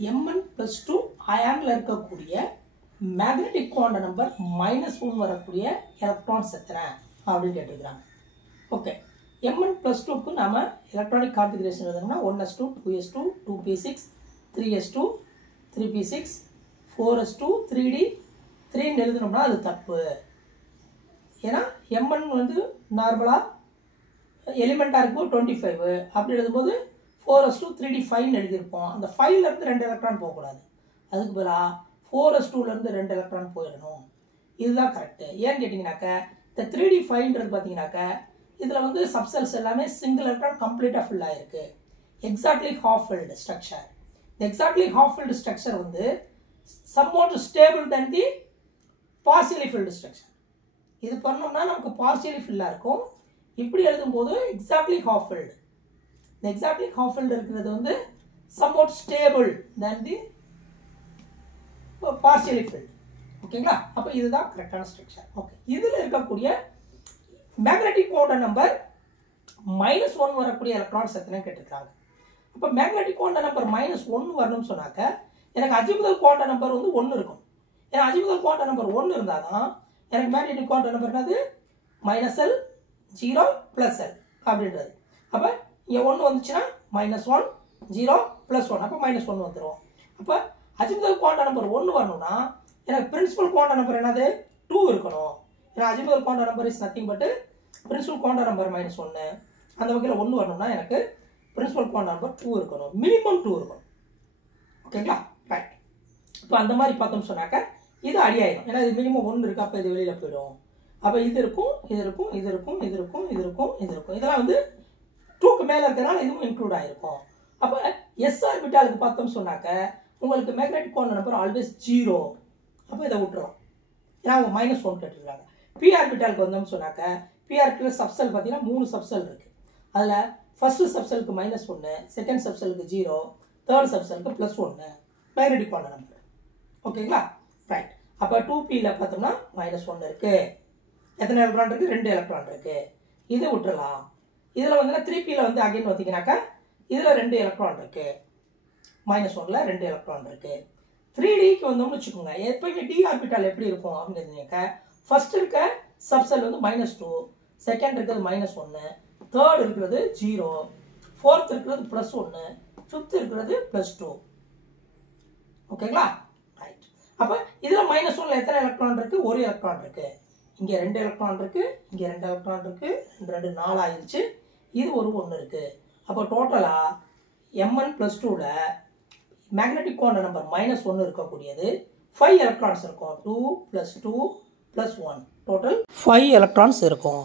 mn plus 2 அயான்ல இருக்கக்கூடிய magnetic quantum number -1 வரக்கூடிய electrons எத்தனை அப்படின்னு கேட்டிருக்காங்க. ஓகே, mn plus 2க்கு நாம எலக்ட்ரானிக் கான்ஃபிகரேஷன் எழுதணும்னா 1s2 2s2 2p6 3s2 3p6 4s2 3d 3 எழுதணும்னா அது தப்பு. ஏன்னா mn வந்து நார்மலா எலிமெண்டா இருக்கும் 25 அப்படி எழுதும்போது 4s2 3d 5 எழுதியிருப்போம். அந்த 5ல இருந்து 2 எலக்ட்ரான் போகக்கூடாது, அதுக்கு பதிலாக 4s2ல இருந்து 2 எலக்ட்ரான் போயிடணும். இதுதான் கரெக்ட். ஏன்னு கேட்டீங்கன்னாக்க இந்த 3d 5ன்றது பார்த்தீங்கன்னாக்க இதில் வந்து சப்செல்ஸ் எல்லாமே சிங்கிள் எலக்ட்ரான் கம்ப்ளீட்டாக ஃபில் ஆயிருக்கு. Exactly half field structure. இந்த எக்ஸாக்ட்லி ஹாஃப் ஃபில்டு ஸ்ட்ரக்சர் வந்து சம்வாட் ஸ்டேபிள் தென் தி பார்சியலி ஃபில்டு ஸ்ட்ரக்சர். இது பண்ணோம்னா நமக்கு பார்சியலி ஃபில்லாக இருக்கும். இப்படி எழுதும்போது எக்ஸாக்ட்லி ஹாஃப் ஃபில்டு. இந்த எக்ஸாக்ட்லி ஹாஃப் ஃபில்டு இருக்கிறது வந்து சம்வாட் ஸ்டேபிள் தென் தி பார்சியலி ஃபில்டு. ஓகேங்களா? அப்போ இதுதான் கரெக்டான ஸ்ட்ரக்சர். ஓகே, இதில் இருக்கக்கூடிய மேக்னெட்டிக் குவாண்டம் நம்பர் -1 வரக்கூடிய எலக்ட்ரான்ஸ் எத்தனை கேட்டிருக்காங்க. அப்போ மேக்னெட்டிக் குவாண்டம் நம்பர் -1 வரணும்னு சொன்னாக்க எனக்கு அஜிமுதல் குவாண்டம் நம்பர் வந்து 1 இருக்கும். ஏன்னா அஜிமுதல் குவாண்டம் நம்பர் 1 இருந்தால் தான் எனக்கு மேக்னெட்டிக் குவாண்டம் நம்பர் என்னது -L 0 +L அப்படின்றது. அப்போ இங்கே 1 வந்துச்சுன்னா -1 0 +1 அப்போ -1 வந்துடும். அப்போ அஜிமுதல் குவாண்டம் நம்பர் 1 வரணும்னா எனக்கு பிரின்சிபல் குவாண்டம் நம்பர் என்னது 2 இருக்கணும். ஏன்னா azimuthal quantum number is nothing but principal quantum number -1. அந்த வகையில் 1 வரணும்னா எனக்கு பிரின்சிபல் குவாண்டம் நம்பர் 2 இருக்கணும், மினிமம் 2 இருக்கணும். ஓகேங்களா? ரைட். இப்போ அந்த மாதிரி பார்த்தோம்னு சொன்னாக்க இது அடியாயிடும். ஏன்னா இது மினிமம் 1 இருக்கு, அப்போ இது வெளியில் போயிடும். அப்போ இது இருக்கும், இது இருக்கும், இது இருக்கும், இது இருக்கும், இது இருக்கும், இது இருக்கும். இதெல்லாம் வந்து 2க்கு மேலே இருக்கிறதுனால இதுவும் இன்க்ளூட் ஆகிருக்கும். அப்போ எஸ் ஆர்பிட்டாலுக்கு பார்த்தோம்னு சொன்னாக்க உங்களுக்கு மேக்னெட்டிக் குவாண்டம் நம்பர் ஆல்வேஸ் 0. அப்போ இதை விட்டுறலாம். ஏன்னா அவங்க -1 கேட்டிருக்காங்க. பி ஆர்பிட்டாலுக்கு வந்தோம்னு சொன்னாக்க பி ஆர்பிட்டால் சப்செல் பார்த்தீங்கன்னா 3 சப்செல் இருக்கு. அதில் ஃபர்ஸ்ட் சப்செலுக்கு -1, செகண்ட் சப்செலுக்கு 0, தேர்ட் சப்செலுக்கு +1 மேக்னெட்டிக் குவாண்டம் நம்பர். ஓகேங்களா? ரைட். அப்போ 2pல பார்த்தோம்னா -1 இருக்கு. எத்தனை எலக்ட்ரான் இருக்கு? 2 எலக்ட்ரான் இருக்கு. இதை விட்டுறலாம். இதில் வந்து 3pல வந்து அகைன் பார்த்தீங்கன்னாக்கா இதில் 2 எலக்ட்ரான் இருக்கு. -1ல 2 எலக்ட்ரான் இருக்கு. 3dக்கு வந்தோம்னு வச்சுக்கோங்க, எப்பயுமே டி ஆர்பிட்டால் எப்படி இருக்கும் அப்படின்னு ஃபர்ஸ்ட் இருக்க சப்செல் வந்து -2, செகண்ட் இருக்கிறது -1, தேர்ட் இருக்கிறது 0, ஃபோர்த் இருக்கிறது +1, ஃபிஃப்த் இருக்கிறது +2. ஓகேங்களா? ரைட். அப்போ இதில் -1ல எத்தனை எலக்ட்ரான் இருக்கு? 1 எலக்ட்ரான் இருக்கு. இங்கே 2 எலக்ட்ரான் இருக்கு, இங்கே 2 எலக்ட்ரான் இருக்கு, 2 4 ஆயிடுச்சு. இது ஒரு 1 இருக்கு. அப்போ டோட்டலா mn + 2ல மேக்னெட்டிக் குவாண்டம் நம்பர் -1 இருக்கக்கூடியது 5 எலக்ட்ரான்ஸ் இருக்கும். 2 + 2 + 1 டோட்டல் 5 எலக்ட்ரான்ஸ் இருக்கும்.